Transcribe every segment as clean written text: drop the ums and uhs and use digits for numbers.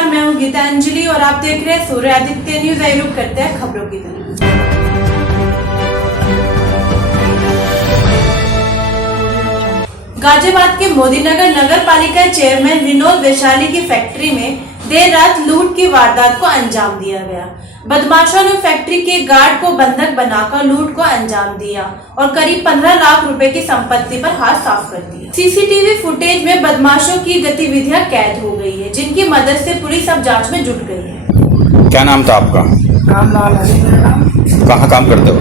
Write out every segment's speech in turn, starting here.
नमस्कार, मैं हूँ गीतांजलि और आप देख रहे हैं सूर्य आदित्य न्यूज। आइए रुक करते हैं खबरों की तरफ। गाजियाबाद के मोदीनगर नगर पालिका चेयरमैन विनोद वैशाली की फैक्ट्री में देर रात लूट की वारदात को अंजाम दिया गया। बदमाशों ने फैक्ट्री के गार्ड को बंधक बनाकर लूट को अंजाम दिया और करीब 15 लाख रुपए की संपत्ति पर हाथ साफ कर दिया। सीसीटीवी फुटेज में बदमाशों की गतिविधियां कैद हो गई है, जिनकी मदद से पुलिस अब जांच में जुट गई है। क्या नाम था आपका? रामलाल है मेरा नाम। कहाँ काम करते हो?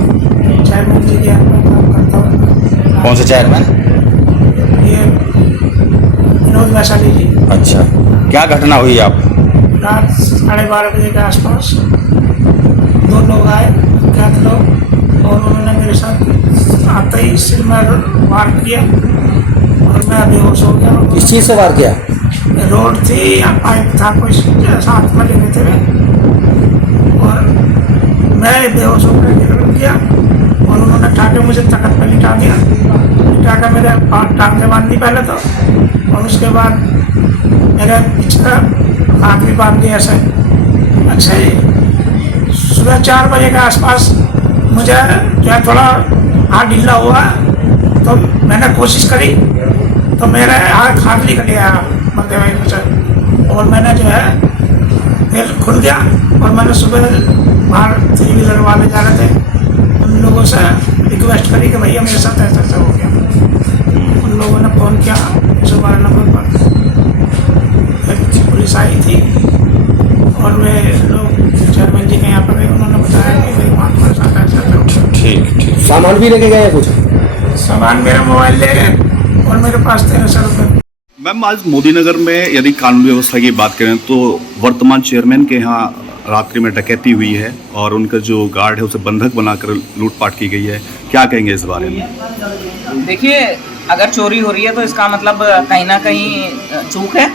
चेयरमैन जी के यहाँ काम करता हूँ। कौन से चेयरमैन? ये विनोद वैशाली जी। अच्छा, क्या घटना हुई आप? रात 12:30 बजे के आसपास 2 लोग आए, अज्ञात लोग, और उन्होंने मेरे साथ आते ही सिर में वार किया और मैं बेहोश हो गया। किस चीज़ से वार किया? रोड थी या पाइप था, कुछ साथ में लेने थे और मैं बेहोश होकर गिर गया और उन्होंने ठाके मुझे तखत पर लिटा दिया। लिटा कर मेरे टांग से बांध दी पहले तो, और उसके बाद मेरे पिछला हाथ भी बांध दिया ऐसे। अच्छा ही सुबह 4 बजे के आसपास मुझे जो है थोड़ा हाथ ढीला हुआ तो मैंने कोशिश करी तो मेरा हाथ निकल गया मध्य में मुझे, और मैंने जो है फिर खुल गया और मैंने सुबह बाहर 3 व्हीलर वाले जा रहे थे, उन लोगों से रिक्वेस्ट करी कि भैया मेरे साथ ऐसा ऐसा हो गया। उन लोगों ने फ़ोन किया 112 नंबर पर, पुलिस आई थी और वे लोग चेयरमैन जी के यहाँ पर गए। उन्होंने बताया कि भाई वहाँ पर साथ ऐसा। ठीक। सामान भी लेके गए कुछ? सामान मेरा मोबाइल ले गए और मेरे पास 1300 रुपये। मैम, आज मोदीनगर में यदि कानून व्यवस्था की बात करें तो वर्तमान चेयरमैन के यहाँ रात्रि में डकैती हुई है और उनका जो गार्ड है उसे बंधक बनाकर लूटपाट की गई है, क्या कहेंगे इस बारे में? देखिए, अगर चोरी हो रही है तो इसका मतलब कहीं ना कहीं चूक है,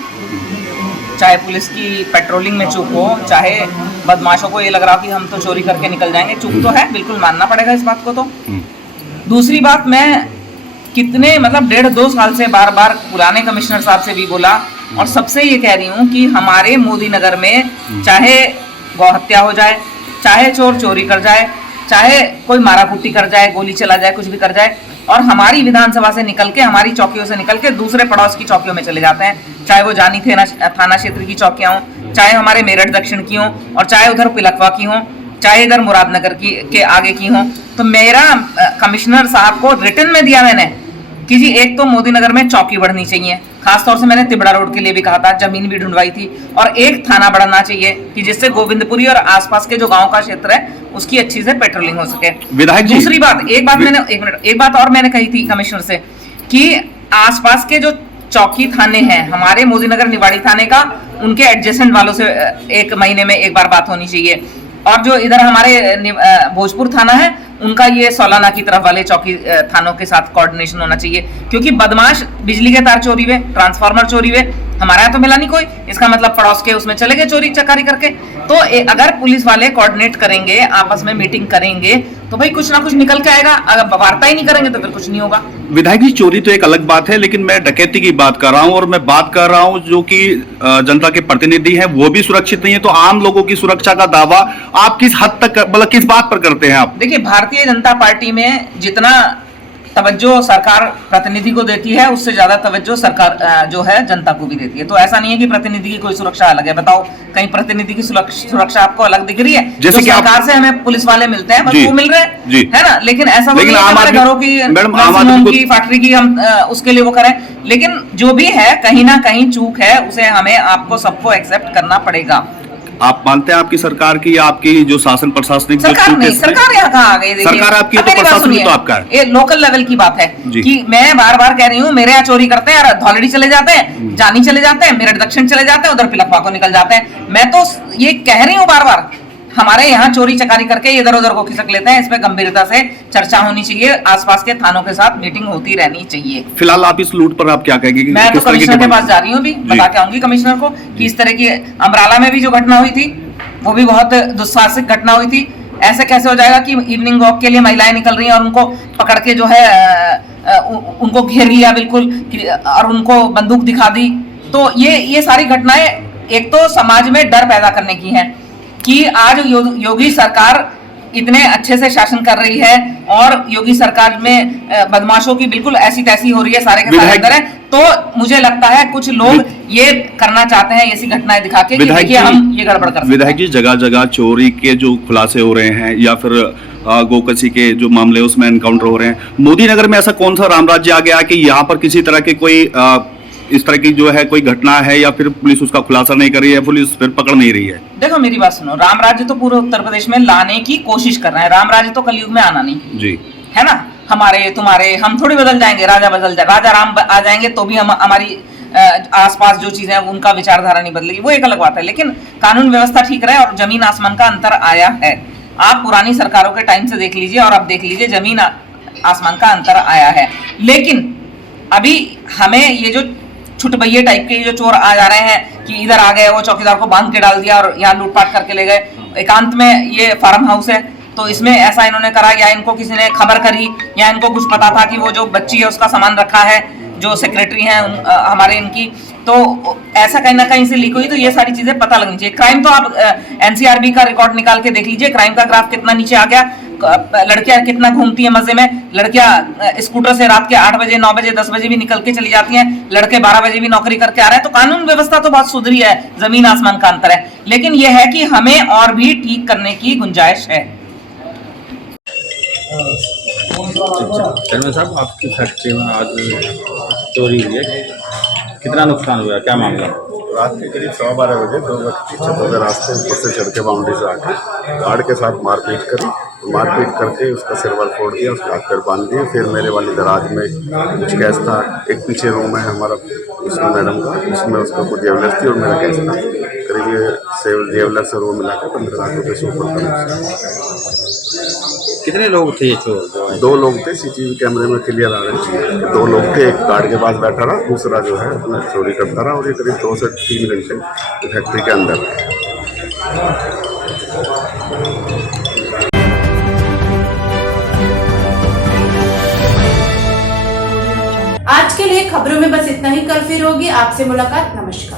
चाहे पुलिस की पेट्रोलिंग में चूक हो, चाहे बदमाशों को ये लग रहा कि हम तो चोरी करके निकल जाएंगे। चूक तो है, बिल्कुल मानना पड़ेगा इस बात को। तो दूसरी बात, मैं कितने मतलब 1.5-2 साल से बार बार पुराने कमिश्नर साहब से भी बोला और सबसे ये कह रही हूँ कि हमारे मोदीनगर में चाहे गौ हत्या हो जाए, चाहे चोर चोरी कर जाए, चाहे कोई मारा कुट्टी कर जाए, गोली चला जाए, कुछ भी कर जाए, और हमारी विधानसभा से निकल के, हमारी चौकियों से निकल के दूसरे पड़ोस की चौकियों में चले जाते हैं, चाहे वो जानी थाना क्षेत्र की चौकियां हों, चाहे हमारे मेरठ दक्षिण की हों, और चाहे उधर पिलखवा की हों, चाहे इधर मुरादनगर की के आगे की हों। तो मेरा कमिश्नर साहब को रिटर्न में दिया मैंने कि जी एक तो मोदीनगर में चौकी बढ़नी चाहिए, खासतौर से मैंने तिबड़ा रोड के लिए भी कहा था, जमीन भी ढूंढवाई थी, और एक थाना बढ़ना चाहिए कि जिससे गोविंदपुरी और आसपास के जो गांव का क्षेत्र है उसकी अच्छी से पेट्रोलिंग हो सके। विधायक जी, दूसरी बात, एक बात और मैंने कही थी कमिश्नर से कि आसपास के जो चौकी थाने हैं हमारे मोदीनगर निवाड़ी थाने का, उनके एडजेसेंट वालों से 1 महीने में एक बार बात होनी चाहिए, और जो इधर हमारे भोजपुर थाना है उनका ये सोलाना की तरफ वाले चौकी थानों के साथ कोऑर्डिनेशन होना चाहिए, क्योंकि बदमाश बिजली के तार चोरी हुए, ट्रांसफार्मर चोरी हुए, हमारे यहाँ तो मिला नहीं कोई, इसका मतलब पड़ोस के उसमें चले गए चोरी चकारी करके। तो अगर पुलिस वाले कोऑर्डिनेट करेंगे, आपस में मीटिंग करेंगे तो भाई कुछ ना कुछ निकल के आएगा। अगर वार्ता ही नहीं करेंगे तो फिर कुछ नहीं होगा। विधायक जी, चोरी तो एक अलग बात है, लेकिन मैं डकैती की बात कर रहा हूँ, और मैं बात कर रहा हूँ जो कि जनता के प्रतिनिधि हैं वो भी सुरक्षित नहीं है, तो आम लोगों की सुरक्षा का दावा आप किस हद तक, मतलब किस बात पर करते हैं आप? देखिए, भारतीय जनता पार्टी में जितना तवज्जो सरकार प्रतिनिधि को देती है उससे ज्यादा तवज्जो सरकार जो है जनता को भी देती है। तो ऐसा नहीं है कि प्रतिनिधि की कोई सुरक्षा अलग है। बताओ, कहीं प्रतिनिधि की सुरक्षा आपको अलग दिख रही है? जैसे कि सरकार से हमें पुलिस वाले मिलते हैं, बस वो मिल रहे हैं, है ना। लेकिन ऐसा नहीं है हमारे घरों की, की फैक्ट्री की हम उसके लिए वो करें। लेकिन जो भी है, कहीं ना कहीं चूक है, उसे हमें आपको सबको एक्सेप्ट करना पड़ेगा। आप मानते हैं आपकी सरकार की, आपकी जो शासन प्रशासनिक सरकार नहीं, सरकार यहाँ कहाँ आ गई? सरकार आपकी है तो प्रशासन भी तो आपका है। ये लोकल लेवल की बात है कि मैं बार बार कह रही हूँ, मेरे यहाँ चोरी करते हैं, धौलड़ी चले जाते हैं, जानी चले जाते हैं, मेरठ दक्षिण चले जाते हैं, उधर पिलखवा को निकल जाते हैं। मैं तो ये कह रही हूँ बार बार, हमारे यहाँ चोरी चकारी करके इधर उधर को खिसक लेते हैं। इस पे गंभीरता से चर्चा होनी चाहिए, आसपास के थानों के साथ मीटिंग होती रहनी चाहिए। फिलहाल आप इस लूट पर आप क्या कहेंगे? मैं तो कमिश्नर के पास जा रही हूँ, भी बता के आऊंगी कमिश्नर को कि इस तरह की अमराला में भी जो घटना हुई थी वो भी बहुत दुस्साहसिक घटना हुई थी। ऐसे कैसे हो जाएगा कि इवनिंग वॉक के लिए महिलाएं निकल रही हैं और उनको पकड़ के जो है उनको घेर लिया बिल्कुल और उनको बंदूक दिखा दी। तो ये सारी घटनाएं एक तो समाज में डर पैदा करने की है कि आज योगी सरकार इतने अच्छे से शासन कर रही है और योगी सरकार में बदमाशों की बिल्कुल ऐसी तैसी हो रही है, सारे के सारे अंदर है। तो मुझे लगता है कुछ लोग ये करना चाहते हैं ऐसी घटनाएं दिखा के कि देखिए हम ये गड़बड़ कर सकते हैं। विधायक जी, जगह जगह चोरी के जो खुलासे हो रहे हैं या फिर गोकशी के जो मामले उसमें एनकाउंटर हो रहे हैं, मोदी नगर में ऐसा कौन सा राम राज्य आ गया कि यहाँ पर किसी तरह के कोई इस तरह की जो है कोई घटना है या फिर पुलिस उसका खुलासा नहीं कर रही है, पुलिस फिर पकड़ नहीं रही है? देखो मेरी बात सुनो, राम राज्य तो पूरे उत्तर प्रदेश में लाने की कोशिश कर रहे हैं। राम राज्य तो कलयुग में आना नहीं जी, है ना। हमारे तुम्हारे हम थोड़ी बदल जाएंगे, राजा बदल जाए, राजा राम आ जाएंगे तो भी हम हमारी आसपास जो चीजें हैं उनका विचारधारा नहीं बदलेगी, वो एक अलग बात है। लेकिन कानून व्यवस्था ठीक रहे और जमीन आसमान का अंतर आया है। आप पुरानी सरकारों के टाइम से देख लीजिए और अब देख लीजिए, जमीन आसमान का अंतर आया है। लेकिन अभी हमें ये जो छुटभैये टाइप के जो चोर आ जा रहे हैं कि इधर आ गए, वो चौकीदार को बांध के डाल दिया और यहाँ लूटपाट करके ले गए। एकांत में ये फार्म हाउस है तो इसमें ऐसा इन्होंने करा, या इनको किसी ने खबर करी, या इनको कुछ पता था कि वो जो बच्ची है उसका सामान रखा है, जो सेक्रेटरी हैं हमारे इनकी, तो ऐसा कहीं ना कहीं से लीक हुई। तो ये सारी चीजें पता लगनी चाहिए। क्राइम तो आप एनसीआरबी का रिकॉर्ड निकाल के देख लीजिए, क्राइम का ग्राफ कितना नीचे आ गया। लड़कियां कितना घूमती हैं मजे में, लड़कियां स्कूटर से रात के 8 बजे 9 बजे 10 बजे भी निकल के चली जाती हैं, लड़के 12 बजे भी नौकरी करके आ रहे हैं। तो कानून व्यवस्था तो बहुत सुधरी है, जमीन आसमान का अंतर है। लेकिन यह है कि हमें और भी ठीक करने की गुंजाइश है। चेयरमैन साहब, आपकी फैक्ट्री में आज चोरी हुई है, कितना नुकसान हुआ, क्या मामला? रात के करीब 12:15 बजे दो व्यक्ति छतों के रास्ते ऊपर से चढ़ के बाउंड्री से आके गार्ड के साथ मारपीट करी। मारपीट करके उसका सिरवर फोड़ दिया, उसके हाथ पैर बांध दिए। फिर मेरे वाली दराज में कुछ कैश था, एक पीछे रूम है हमारा उसमें मैडम का, उसमें उसका कुछ ज्वेलर्स थी और मेरा कैश था। करीब ये ज्वेलर से रूम मिला के 15 लाख रुपये से ऊपर का। कितने लोग थे ये चोर? 2 लोग थे, सीसीटीवी कैमरे में क्लियर आ रहे हैं। 2 लोग थे, एक गार्ड के पास बैठा रहा, दूसरा जो है अपना चोरी करता रहा। और ये करीब 2 से 3 घंटे फैक्ट्री के अंदर। आज के लिए खबरों में बस इतना ही। कल फिर होगी आपसे मुलाकात। नमस्कार।